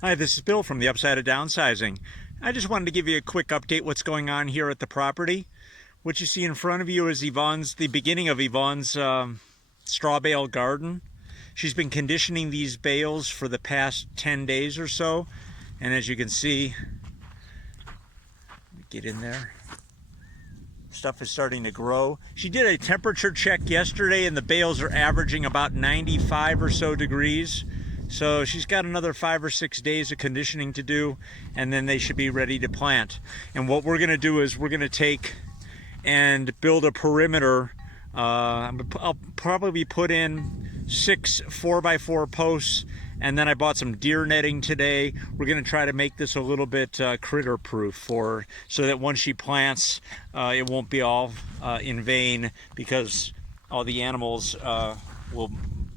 Hi, this is Bill from the Upside of Downsizing. I just wanted to give you a quick update what's going on here at the property. What you see in front of you is the beginning of Yvonne's Strawbale garden. She's been conditioning these bales for the past 10 days or so. And as you can see, get in there, stuff is starting to grow. She did a temperature check yesterday and the bales are averaging about 95 or so degrees. So she's got another 5 or 6 days of conditioning to do, and then they should be ready to plant. And what we're gonna do is we're gonna take and build a perimeter. I'll probably put in 6 4x4 posts, and then I bought some deer netting today. We're gonna try to make this a little bit critter proof so that once she plants, it won't be all in vain, because all the animals will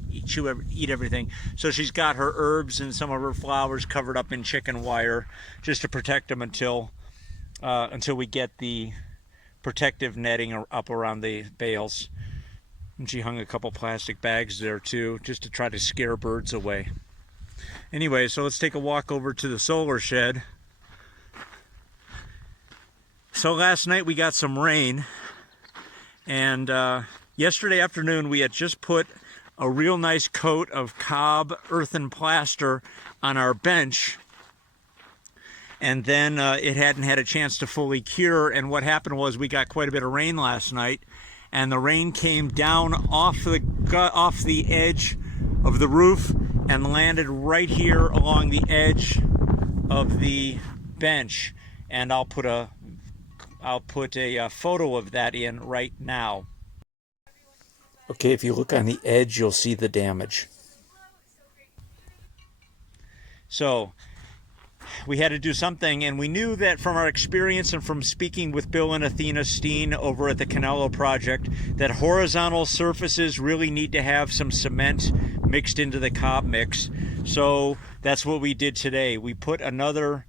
eat everything. So she's got her herbs and some of her flowers covered up in chicken wire just to protect them until we get the protective netting up around the bales. And she hung a couple plastic bags there too, just to try to scare birds away. Anyway, so let's take a walk over to the solar shed. So last night we got some rain, and yesterday afternoon we had just put a real nice coat of cob earthen plaster on our bench, and then it hadn't had a chance to fully cure. And what happened was we got quite a bit of rain last night, and the rain came down off the edge of the roof and landed right here along the edge of the bench. And I'll put a photo of that in right now. Okay, if you look on the edge, you'll see the damage. So we had to do something, and we knew that from our experience and from speaking with Bill and Athena Steen over at the Canelo Project, that horizontal surfaces really need to have some cement mixed into the cob mix. So that's what we did today. We put another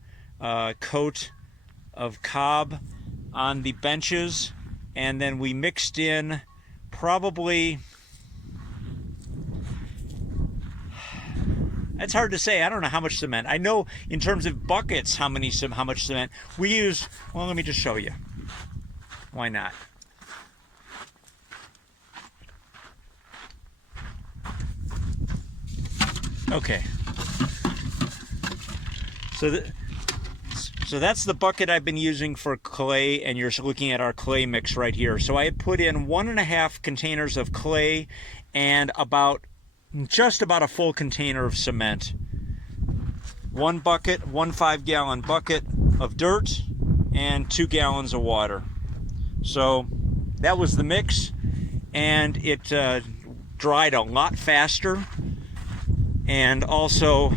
coat of cob on the benches, and then we mixed in probably, it's hard to say. I don't know how much cement. I know in terms of buckets how much cement we use. Well, let me just show you. Why not? Okay. So that's the bucket I've been using for clay, and you're looking at our clay mix right here. So I had put in 1.5 containers of clay and just about a full container of cement. One 5-gallon bucket of dirt, and 2 gallons of water. So that was the mix, and it dried a lot faster. And also,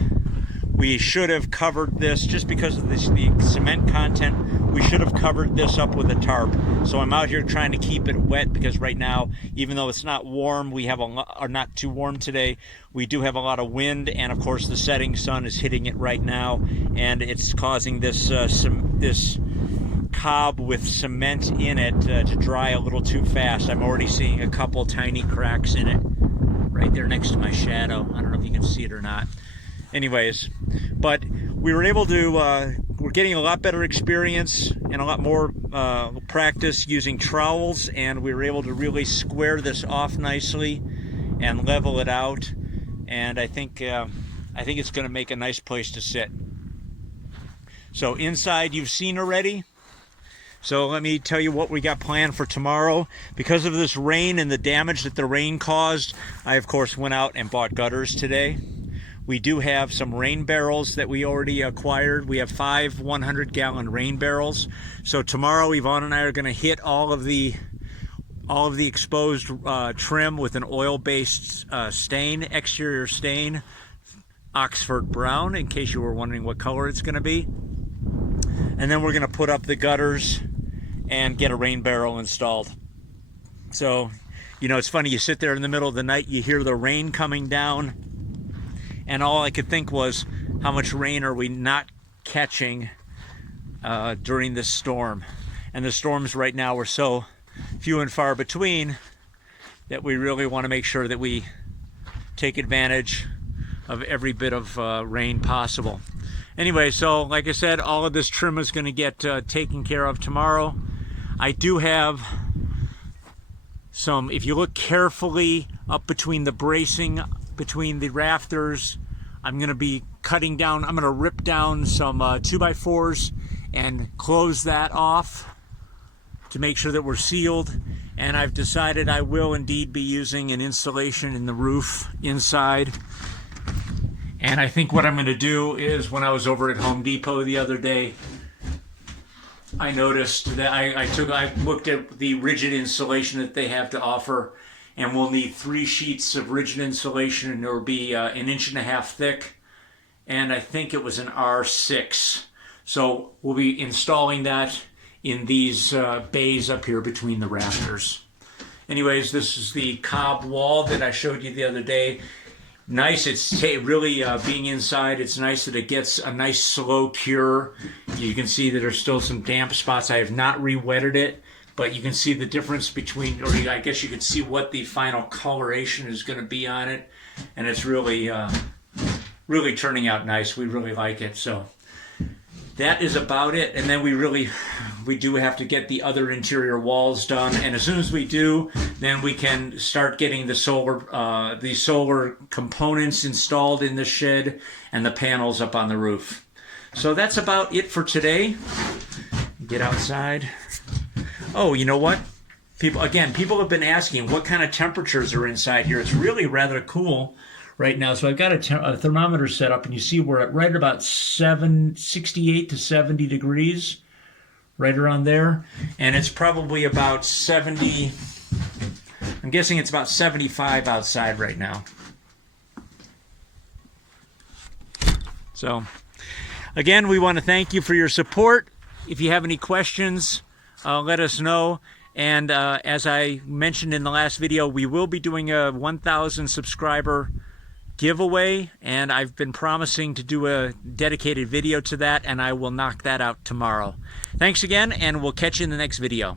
we should have covered this, just because of the cement content, we should have covered this up with a tarp. So I'm out here trying to keep it wet, because right now, even though it's not warm, or not too warm today, we do have a lot of wind, and of course the setting sun is hitting it right now, and it's causing this this cob with cement in it to dry a little too fast. I'm already seeing a couple tiny cracks in it right there next to my shadow. I don't know if you can see it or not. Anyways, but we were able to, we're getting a lot better experience and a lot more practice using trowels, and we were able to really square this off nicely and level it out. And I think it's going to make a nice place to sit. So inside you've seen already. So let me tell you what we got planned for tomorrow. Because of this rain and the damage that the rain caused, I of course went out and bought gutters today. We do have some rain barrels that we already acquired. We have 5 100-gallon rain barrels. So tomorrow, Yvonne and I are going to hit all of the exposed trim with an oil-based exterior stain, Oxford brown, in case you were wondering what color it's going to be. And then we're going to put up the gutters and get a rain barrel installed. So, you know, it's funny, you sit there in the middle of the night, you hear the rain coming down, and all I could think was, how much rain are we not catching during this storm? And the storms right now are so few and far between that we really want to make sure that we take advantage of every bit of rain possible. Anyway, so like I said, all of this trim is going to get taken care of tomorrow. I do have some, if you look carefully up between the bracing, between the rafters, I'm going to be cutting down, I'm going to rip down some 2x4s and close that off to make sure that we're sealed. And I've decided I will indeed be using an insulation in the roof inside. And I think what I'm going to do is, when I was over at Home Depot the other day, I noticed that I looked at the rigid insulation that they have to offer, and we'll need 3 sheets of rigid insulation, and it will be 1.5 inches thick, and I think it was an R6. So we'll be installing that in these bays up here between the rafters. Anyways, this is the cob wall that I showed you the other day. Nice, it's really being inside, it's nice that it gets a nice slow cure. You can see that there's still some damp spots. I have not re-wetted it, but you can see the difference between, or I guess you could see what the final coloration is going to be on it, and it's really really turning out nice. We really like it. So that is about it. And then we do have to get the other interior walls done, and as soon as we do, then we can start getting the solar components installed in the shed and the panels up on the roof. So that's about it for today. Get outside. Oh, you know what? People have been asking what kind of temperatures are inside here. It's really rather cool right now. So I've got a thermometer set up, and you see we're at right about 68 to 70 degrees, right around there. And it's probably about 70, I'm guessing it's about 75 outside right now. So again, we want to thank you for your support. If you have any questions, let us know. And as I mentioned in the last video, we will be doing a 1,000 subscriber giveaway, and I've been promising to do a dedicated video to that, and I will knock that out tomorrow. Thanks again, and we'll catch you in the next video.